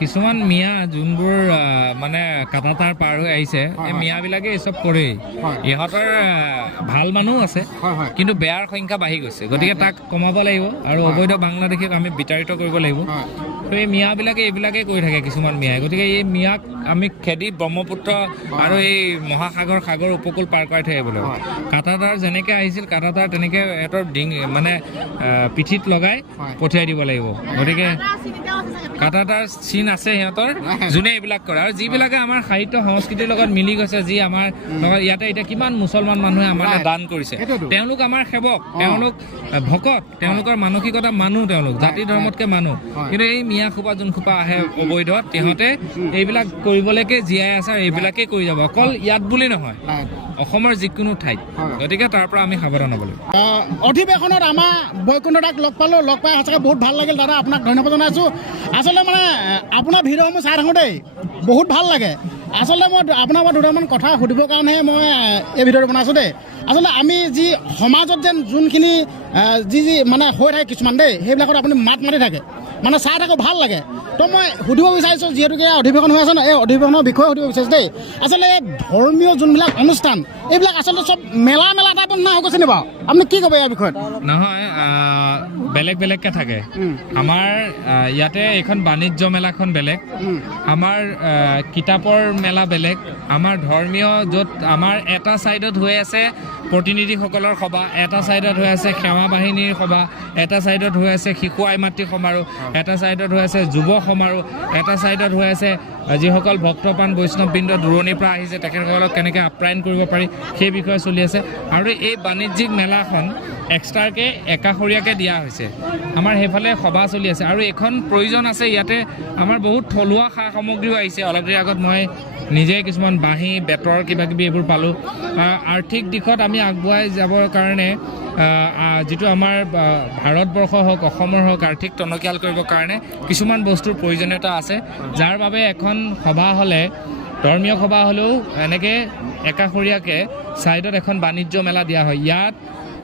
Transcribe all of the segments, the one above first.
কিছুমান মিয়া যোনবোৰ মানে কাটাতাৰ পাৰ হৈ আহিছে এই মিয়াবিলাকে এই চব কৰেই ইহঁতৰ ভাল মানুহ আছে কিন্তু বেয়াৰ সংখ্যা বাঢ়ি গৈছে গতিকে তাক কমাব লাগিব আৰু অবৈধ বাংলাদেশীক আমি বিতাড়িত কৰিব লাগিব তো এই মিয়াবিলাকে এইবিলাকে কৰি থাকে কিছুমান মিয়াই গতিকে এই মিয়াক আমি খেদি ব্ৰহ্মপুত্ৰ আৰু এই সাগৰ উপকূল পাৰ কৰাই থৈ আহিব লাগিব কাটাতাৰ যেনেকৈ আহিছিল কাটাতাৰ তেনেকৈ সিহঁতৰ মানে পিঠিত লগাই পঠিয়াই দিব লাগিব গতিকে কাটাতাৰ চিন আছে সিহঁতৰ যোনে এইবিলাক কৰে আৰু যিবিলাকে আমাৰ সাহিত্য সংস্কৃতিৰ লগত মিলি গৈছে যি আমাৰ লগত ইয়াতে এতিয়া কিমান মুছলমান মানুহে আমালৈ দান কৰিছে তেওঁলোক আমাৰ সেৱক তেওঁলোক ভকত তেওঁলোকৰ মানসিকতা মানুহ তেওঁলোক জাতি ধৰ্মতকৈ মানুহ কিন্তু এই মিয়া খোপা যোন খোপা আহে অবৈধ সিহঁতে এইবিলাক কৰিবলৈকে জীয়াই আছে আৰু এইবিলাকেই কৰি যাব অকল ইয়াত বুলি নহয় অসমৰ যিকোনো ঠাইত গতিকে তাৰ পৰা আমি সাৱধান হ'ব লাগিব অধিৱেশনত আমাৰ বৈকুণ্ঠ দাক লগ পালোঁ লগ পাই সঁচাকৈ বহুত ভাল লাগিল দাদা আপোনাক ধন্যবাদ জনাইছোঁ আচলতে মানে আপোনাৰ ভিডিঅ'সমূহ চাই থাকোঁতেই বহুত ভাল লাগে আচলতে মই আপোনাৰ পৰা দুটামান কথা সুধিবৰ কাৰণেহে মই এই ভিডিঅ'টো বনাইছোঁ দেই আচলতে আমি যি সমাজত যেন যোনখিনি যি মানে হৈ থাকে কিছুমান দেই সেইবিলাকত আপুনি মাত মাতি থাকে মানে চাই থাকোঁ ভাল লাগে তো মই সুধিব বিচাৰিছোঁ যিহেতুকে অধিৱেশন হৈ আছে ন এই অধিৱেশনৰ বিষয়ে সুধিব বিচাৰিছোঁ দেই আচলতে এই ধৰ্মীয় যোনবিলাক অনুষ্ঠান এইবিলাক আচলতে চব মেলা টাইপত না হৈ গৈছে নি বাৰু আপুনি কি ক'ব ইয়াৰ বিষয়ত নহয় বেলেগ বেলেগকৈ থাকে আমাৰ ইয়াতে এইখন বাণিজ্য মেলাখন বেলেগ আমাৰ কিতাপৰ মেলা বেলেগ আমাৰ ধৰ্মীয় য'ত আমাৰ এটা ছাইডত হৈ আছে প্ৰতিনিধিসকলৰ সভা এটা ছাইডত হৈ আছে সেৱা বাহিনীৰ সভা এটা ছাইডত হৈ আছে শিশু আই মাতৃ সমাৰোহ এটা ছাইডত হৈ আছে যুৱ সমাৰোহ এটা ছাইডত হৈ আছে যিসকল ভক্তপ্ৰাণ বৈষ্ণৱবৃন্দ দূৰণিৰ পৰা আহিছে তেখেতসকলক কেনেকৈ আপ্যায়ন কৰিব পাৰি সেই বিষয়ে চলি আছে আৰু এই বাণিজ্যিক মেলাখন এক্সট্ৰাকৈ একাষৰীয়াকৈ দিয়া হৈছে আমাৰ সেইফালে সভা চলি আছে আৰু এখন প্ৰয়োজন আছে ইয়াতে আমাৰ বহুত থলুৱা সা সামগ্ৰীও আহিছে অলপ দেৰি আগত মই নিজে কিছুমান বাঁহী বেতৰ কিবাকিবি এইবোৰ পালোঁ আৰ্থিক দিশত আমি আগুৱাই যাবৰ কাৰণে যিটো আমাৰ ভাৰতবৰ্ষ হওক অসমৰ হওক আৰ্থিক টনকিয়াল কৰিবৰ কাৰণে কিছুমান বস্তুৰ প্ৰয়োজনীয়তা আছে যাৰ বাবে এখন সভা হ'লে ধৰ্মীয় সভা হ'লেও এনেকৈ একাষৰীয়াকৈ ছাইডত এখন বাণিজ্য মেলা দিয়া হয় ইয়াত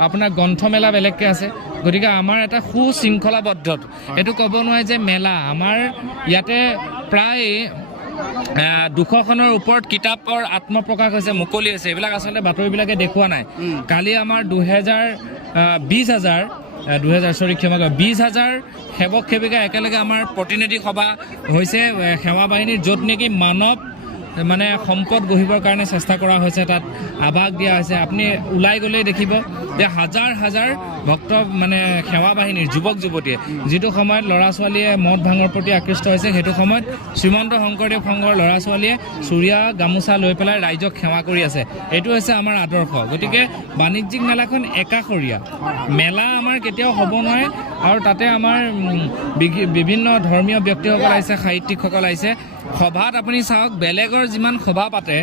আপোনাৰ গ্ৰন্থমেলা বেলেগকৈ আছে গতিকে আমাৰ এটা সুশৃংখলাবদ্ধত এইটো ক'ব নোৱাৰে যে মেলা আমাৰ ইয়াতে প্ৰায় 200খনৰ ওপৰত কিতাপৰ আত্মপ্ৰকাশ হৈছে মুকলি হৈছে এইবিলাক আচলতে বাতৰিবিলাকে দেখুওৱা নাই কালি আমাৰ 20,000 সেৱক সেৱিকা একেলগে আমাৰ প্ৰতিনিধি সভা হৈছে সেৱা বাহিনীৰ য'ত নেকি মানৱ মানে সম্পদ গঢ়িবৰ কাৰণে চেষ্টা কৰা হৈছে তাত আভাস দিয়া হৈছে আপুনি ওলাই গ'লেই দেখিব যে হাজাৰ হাজাৰ ভক্ত মানে সেৱা বাহিনীৰ যুৱক যুৱতীয়ে যিটো সময়ত ল'ৰা ছোৱালীয়ে মদ ভাঙৰ প্ৰতি আকৃষ্ট হৈছে সেইটো সময়ত শ্ৰীমন্ত শংকৰদেৱ সংঘৰ ল'ৰা ছোৱালীয়ে চুৰিয়া গামোচা লৈ পেলাই ৰাইজক সেৱা কৰি আছে এইটো হৈছে আমাৰ আদৰ্শ গতিকে বাণিজ্যিক মেলাখন একাষৰীয়া মেলা আমাৰ কেতিয়াও হ'ব নোৱাৰে আৰু তাতে আমাৰ বিভিন্ন ধৰ্মীয় ব্যক্তিসকল আহিছে সাহিত্যিকসকল আহিছে সভাত আপুনি চাওক বেলেগৰ যিমান সভা পাতে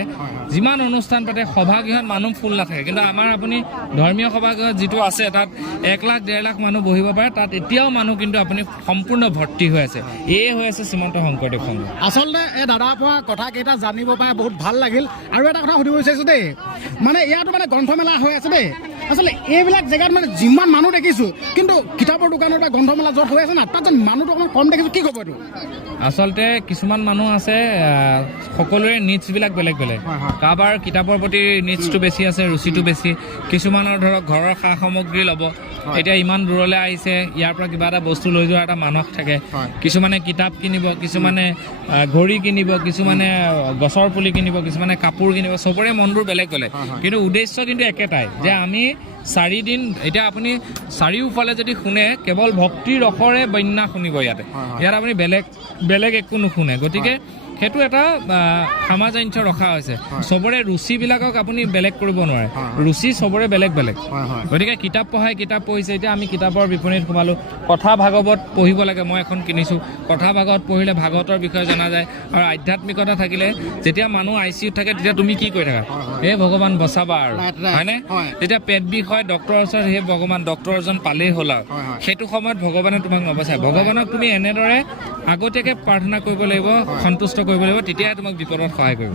যিমান অনুষ্ঠান পাতে সভাগৃহত মানুহ ফুল নাথাকে কিন্তু আমাৰ আপুনি ধৰ্মীয় সভাগৃহত যিটো আছে তাত 1 লাখ 1.5 লাখ মানুহ বহিব পাৰে তাত এতিয়াও মানুহ কিন্তু আপুনি সম্পূৰ্ণ ভৰ্তি হৈ আছে এই হৈ আছে শ্ৰীমন্ত শংকৰদেৱ সংঘ আচলতে এই দাদাৰ পৰা কথাকেইটা জানিব পাৰে বহুত ভাল লাগিল আৰু এটা কথা সুধিব বিচাৰিছোঁ দেই মানে ইয়াতো মানে গ্ৰন্থমেলা হৈ আছে দেই আচলতে এইবিলাক জেগাত মানে যিমান মানুহ দেখিছোঁ কিন্তু কিতাপৰ দোকানত বা গ্ৰন্থমেলা য'ত হৈ আছে না তাত যেন মানুহটো অকণমান কম দেখিছোঁ কি ক'ব এইটো আচলতে কিছুমান মানুহ আছে সকলোৰে নিডছবিলাক বেলেগ বেলেগ কাৰোবাৰ কিতাপৰ প্ৰতি নিডছটো বেছি আছে ৰুচিটো বেছি কিছুমানৰ ধৰক ঘৰৰ সা সামগ্ৰী ল'ব এতিয়া ইমান দূৰলৈ আহিছে ইয়াৰ পৰা কিবা এটা বস্তু লৈ যোৱাৰ এটা মানস থাকে কিছুমানে কিতাপ কিনিব কিছুমানে ঘড়ী কিনিব কিছুমানে গছৰ পুলি কিনিব কিছুমানে কাপোৰ কিনিব চবৰে মনবোৰ বেলেগ বেলেগ কিন্তু উদ্দেশ্য কিন্তু একেটাই যে আমি 4 দিন এতিয়া আপুনি চাৰিওফালে যদি শুনে কেৱল ভক্তিৰ ৰসৰে বন্যা শুনিব ইয়াত আপুনি বেলেগ একো নুশুনে গতিকে সেইটো এটা সামঞ্জস্য ৰখা হৈছে চবৰে ৰুচিবিলাকক আপুনি বেলেগ কৰিব নোৱাৰে ৰুচি চবৰে বেলেগ বেলেগ গতিকে কিতাপ পঢ়িছে এতিয়া আমি কিতাপৰ বিপণীত সোমালোঁ কথা ভাগৱত পঢ়িব লাগে মই এখন কিনিছোঁ কথা ভাগৱত পঢ়িলে ভাগৱতৰ বিষয়ে জনা যায় আৰু আধ্যাত্মিকতা থাকিলে যেতিয়া মানুহ ICUত থাকে তেতিয়া তুমি কি কৰি থাকা হে ভগৱান বচাবা আৰু হয়নে যেতিয়া পেট বিষ হয় ডক্টৰৰ ওচৰত হে ভগৱান ডক্টৰ এজন পালেই হ'ল আৰু সেইটো সময়ত ভগৱানে তোমাক নবচায় ভগৱানক তুমি এনেদৰে আগতীয়াকৈ প্ৰাৰ্থনা কৰিব লাগিব সন্তুষ্ট কৰিব লাগিব তেতিয়াহে তোমাক বিপদত সহায় কৰিব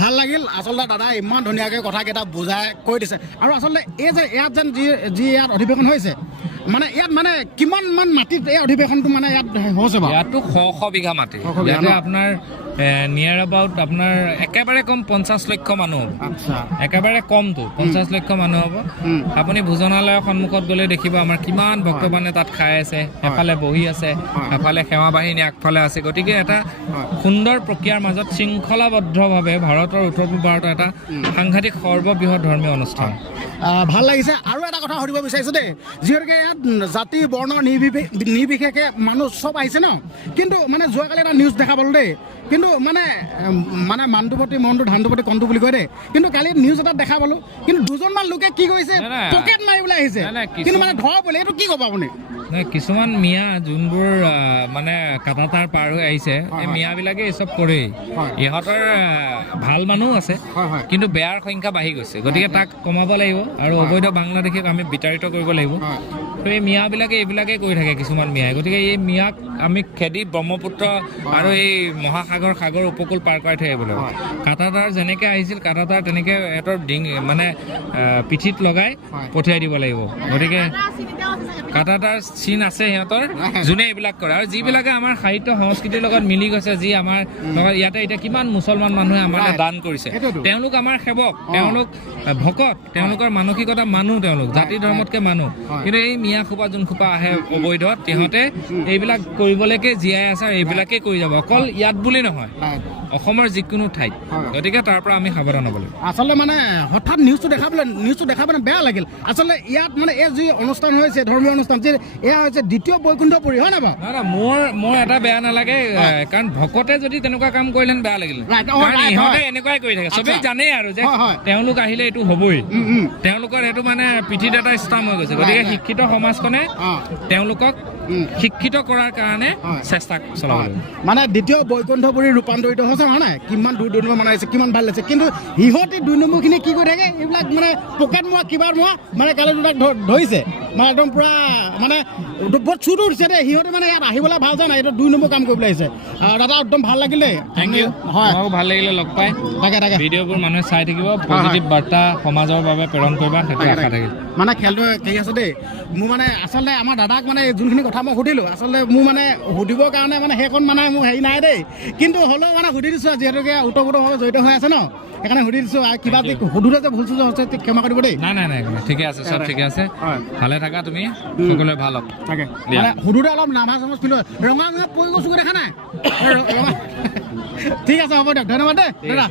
ভাল লাগিল আচলতে দাদা ইমান ধুনীয়াকৈ কথাকেইটা বুজাই কৈ দিছে আৰু আচলতে এই যে ইয়াত যেন যি ইয়াত অধিৱেশন হৈছে মানে ইয়াত মানে কিমান মান মাটিত এই অধিৱেশনটো মানে ইয়াত হৈছে বাৰু ইয়াতো শ বিঘা মাটি 100 বিঘা ইয়াতে ন? আপোনাৰ নিয়াৰ এবাউট আপোনাৰ একেবাৰে কম 50 লক্ষ মানুহ হ'ব আচ্ছা একেবাৰে কমটো 50 লক্ষ মানুহ হ'ব আপুনি ভোজনালয়ৰ সন্মুখত গ'লে দেখিব আমাৰ কিমান ভক্তবানে তাত খাই আছে এফালে বহি আছে এফালে সেৱা বাহিনী আগফালে আছে গতিকে এটা সুন্দৰ প্ৰক্ৰিয়াৰ মাজত শৃংখলাবদ্ধভাৱে ভাৰতৰ উত্তৰ পূব ভাৰতৰ এটা সাংঘাতিক সৰ্ববৃহৎ ধৰ্মীয় অনুষ্ঠান ভাল লাগিছে আৰু এটা কথা সুধিব বিচাৰিছোঁ দেই যিহেতুকে ইয়াত জাতি বৰ্ণ নিৰ্বিশেষে মানুহ চব আহিছে ন কিন্তু মানে যোৱাকালি এটা নিউজ দেখা পালোঁ দেই কিন্তু মানে মানটোপতি মনটো ধানটোপতি কণটো বুলি কয় দেই কিন্তু কালি নিউজ এটা দেখা পালোঁ কিন্তু দুজনমান লোকে কি কৰিছে পকেট মাৰিবলৈ আহিছে কিন্তু মানে ধৰা পৰিলে এইটো কি ক'ব আপুনি কিছুমান মিয়া যোনবোৰ মানে কাটাতাৰ পাৰ হৈ আহিছে এই মিয়াবিলাকে এই চব কৰেই ইহঁতৰ ভাল মানুহ আছে কিন্তু বেয়াৰ সংখ্যা বাঢ়ি গৈছে গতিকে তাক কমাব লাগিব আৰু অবৈধ বাংলাদেশীক আমি বিতাড়িত কৰিব লাগিব তো এই মিয়াবিলাকে এইবিলাকে কৰি থাকে কিছুমান মিয়াই গতিকে এই মিয়াক আমি খেদি ব্ৰহ্মপুত্ৰ আৰু এই সাগৰ উপকূল পাৰ কৰাই থৈ আহিব লাগিব কাটাতাৰ যেনেকৈ আহিছিল কাটাতাৰ তেনেকৈ সিহঁতৰ মানে পিঠিত লগাই পঠিয়াই দিব লাগিব গতিকে কাটাতাৰ চিন আছে সিহঁতৰ যোনে এইবিলাক কৰে আৰু যিবিলাকে আমাৰ সাহিত্য সংস্কৃতিৰ লগত মিলি গৈছে যি আমাৰ লগত ইয়াতে এতিয়া কিমান মুছলমান মানুহে আমালৈ দান কৰিছে তেওঁলোক আমাৰ সেৱক তেওঁলোক ভকত তেওঁলোকৰ মানসিকতা মানুহ তেওঁলোক জাতি ধৰ্মতকৈ মানুহ কিন্তু এই মিয়া খোপা যোন খোপা আহে অবৈধ সিহঁতে এইবিলাক কৰিবলৈকে জীয়াই আছে আৰু এইবিলাকেই কৰি যাব অকল ইয়াত বুলি নহয় অসমৰ যিকোনো ঠাইত গতিকে তাৰ পৰা আমি সাৱধান হ'ব লাগিব আচলতে মানে হঠাৎ নিউজটো দেখা পালে বেয়া লাগিল আচলতে ইয়াত মানে এই যি অনুষ্ঠান হৈছে ধৰ্মীয় অনুষ্ঠান যে এয়া হৈছে দ্বিতীয় বৈকুণ্ঠপুৰী হয় না বাৰু মোৰ এটা বেয়া নালাগে কাৰণ ভকতে যদি তেনেকুৱা কাম কৰিলেন বেয়া লাগিল কাৰণ ইহঁতে এনেকুৱাই কৰি থাকে চবেই জানেই আৰু যে তেওঁলোক আহিলে এইটো হ'বই তেওঁলোকৰ সেইটো মানে পিঠিত এটা ষ্টাম্প হৈ গৈছে গতিকে শিক্ষিত সমাজখনে তেওঁলোকক শিক্ষিত কৰাৰ কাৰণে চেষ্টা চলাব লাগিব মানে দ্বিতীয় বৈকুণ্ঠপুৰী ৰূপান্তৰিত হৈছে হয় নাই কিমান দূৰ দূৰণিৰ মানুহ আহিছে কিমান ভাল লাগিছে কিন্তু সিহঁতে 2 নম্বৰখিনি কি কৰি থাকে এইবিলাক মানে পকেট মোৱা কিবাৰ মোৱা মানে কালি দুটাক ধৰিছে মানে একদম পুৰা মানে বহুত চুট উঠিছে দেই সিহঁতে মানে ইয়াত আহিবলৈ ভাল যোৱা নাই এইটো 2 নম্বৰ কাম কৰিবলৈ আহিছে দাদা একদম ভাল লাগিল দেই থেংক ইউ হয় মোৰো ভাল লাগিলে লগ পাই তাকে ভিডিঅ'বোৰ মানুহে চাই থাকিব পজিটিভ বাৰ্তা সমাজৰ বাবে প্ৰেৰণ কৰিবা সেইটো আশা থাকিল মানে খেলটো কি আছে দেই মোৰ মানে আচলতে আমাৰ দাদাক মানে যোনখিনি কথা মই সুধিলোঁ আচলতে মোৰ মানে সুধিবৰ কাৰণে মানে সেইখন মানে মোৰ হেৰি নাই দেই কিন্তু হ'লেও মানে সুধি দিছোঁ যিহেতুকে ওতঃপ্ৰোতভাৱে জড়িত হৈ আছে ন সেইকাৰণে সুধি দিছোঁ আৰু কিবা সুধোতে যে ভুল চুল হৈছে ক্ষমা কৰিব দেই নাই ঠিকে আছে চব ঠিকে আছে ভালে থাকা তুমি সকলোৱে ভাল হওক তাকে মানে সুধোতে অলপ নামা চামচ ফিল ৰঙা পৰি গৈছোঁ দেখা নাই ঠিক আছে হ'ব দিয়ক ধন্যবাদ দেই দাদা